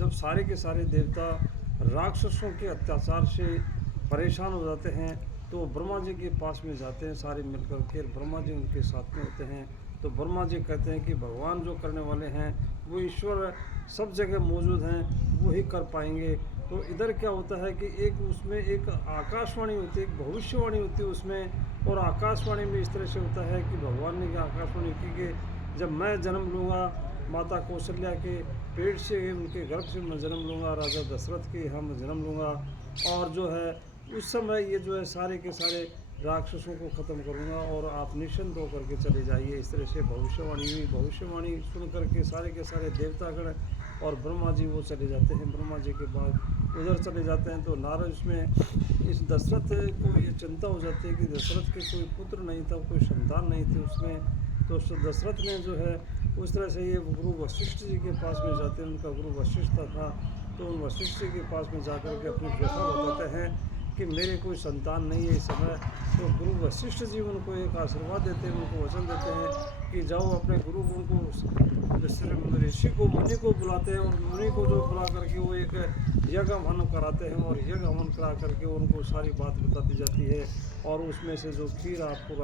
जब सारे के सारे देवता राक्षसों के अत्याचार से परेशान हो जाते हैं तो ब्रह्मा जी के पास में जाते हैं सारे मिलकर के। ब्रह्मा जी उनके साथ में होते हैं। तो ब्रह्मा जी कहते हैं कि भगवान जो करने वाले हैं वो ईश्वर सब जगह मौजूद हैं, वो ही कर पाएंगे। तो इधर क्या होता है कि एक उसमें एक आकाशवाणी होती है, एक भविष्यवाणी होती है उसमें। और आकाशवाणी में इस तरह से होता है कि भगवान ने आकाशवाणी की कि जब मैं जन्म लूँगा माता कौशल्या के पेट से, उनके गर्भ से मैं जन्म लूँगा, राजा दशरथ के यहाँ मैं जन्म लूँगा। और जो है उस समय ये जो है सारे के सारे राक्षसों को ख़त्म करूँगा और आप निश्चिंत होकर के चले जाइए। इस तरह से भविष्यवाणी हुई। भविष्यवाणी सुन करके सारे के सारे देवतागण और ब्रह्मा जी वो चले जाते हैं। ब्रह्मा जी के बाद उधर चले जाते हैं तो नारद उसमें इस दशरथ को ये चिंता हो जाती है कि दशरथ के कोई पुत्र नहीं था, कोई संतान नहीं थी उसमें। तो दशरथ ने जो है उस तरह से ये गुरु वशिष्ठ जी के पास में जाते हैं। उनका गुरु वशिष्ठ था। तो उन वशिष्ठ जी के पास में जाकर के अपनी व्यथा बताते हैं कि मेरे कोई संतान नहीं है इस समय। तो गुरु वशिष्ठ जी उनको एक आशीर्वाद देते हैं, उनको वचन देते हैं कि जाओ अपने गुरु उनको ऋषि को, मुनि को बुलाते हैं। और मुनि को जो बुला करके वो एक यज्ञ हवन कराते हैं और यज्ञ हवन करा करके उनको सारी बात बता दी जाती है। और उसमें से जो खीर आपको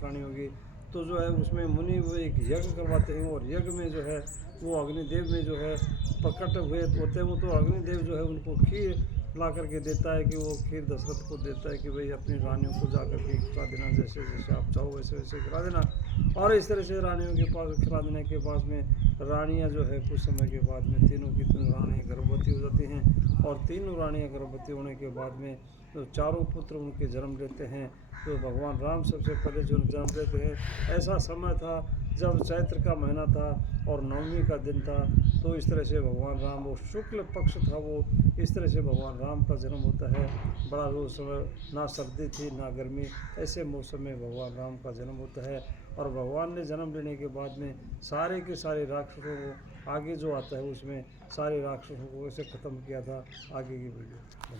खानी होगी तो जो है उसमें मुनि वो एक यज्ञ करवाते हैं। और यज्ञ में जो है वो अग्निदेव में जो है प्रकट हुए होते हैं। वो तो अग्निदेव जो है उनको खीर ला करके देता है कि वो खीर दशरथ को देता है कि भाई अपनी रानियों को जा करके खिला देना, जैसे जैसे आप चाहो वैसे वैसे खिला देना। और इस तरह से रानियों के पास खिला देने के बाद में रानियां जो है कुछ समय के बाद में तीनों की तीनों रानियाँ गर्भवती हो जाती हैं। और तीनों रानियाँ गर्भवती होने के बाद में तो चारों पुत्र उनके जन्म लेते हैं। तो भगवान राम सबसे पहले जो जन्म लेते हैं। ऐसा समय था जब चैत्र का महीना था और नवमी का दिन था। तो इस तरह से भगवान राम, वो शुक्ल पक्ष था, वो इस तरह से भगवान राम का जन्म होता है। बड़ा वो समय ना सर्दी थी ना गर्मी, ऐसे मौसम में भगवान राम का जन्म होता है। और भगवान ने जन्म लेने के बाद में सारे के सारे राक्षसों को, आगे जो आता है उसमें सारे राक्षसों को ऐसे ख़त्म किया था। आगे की वीडियो।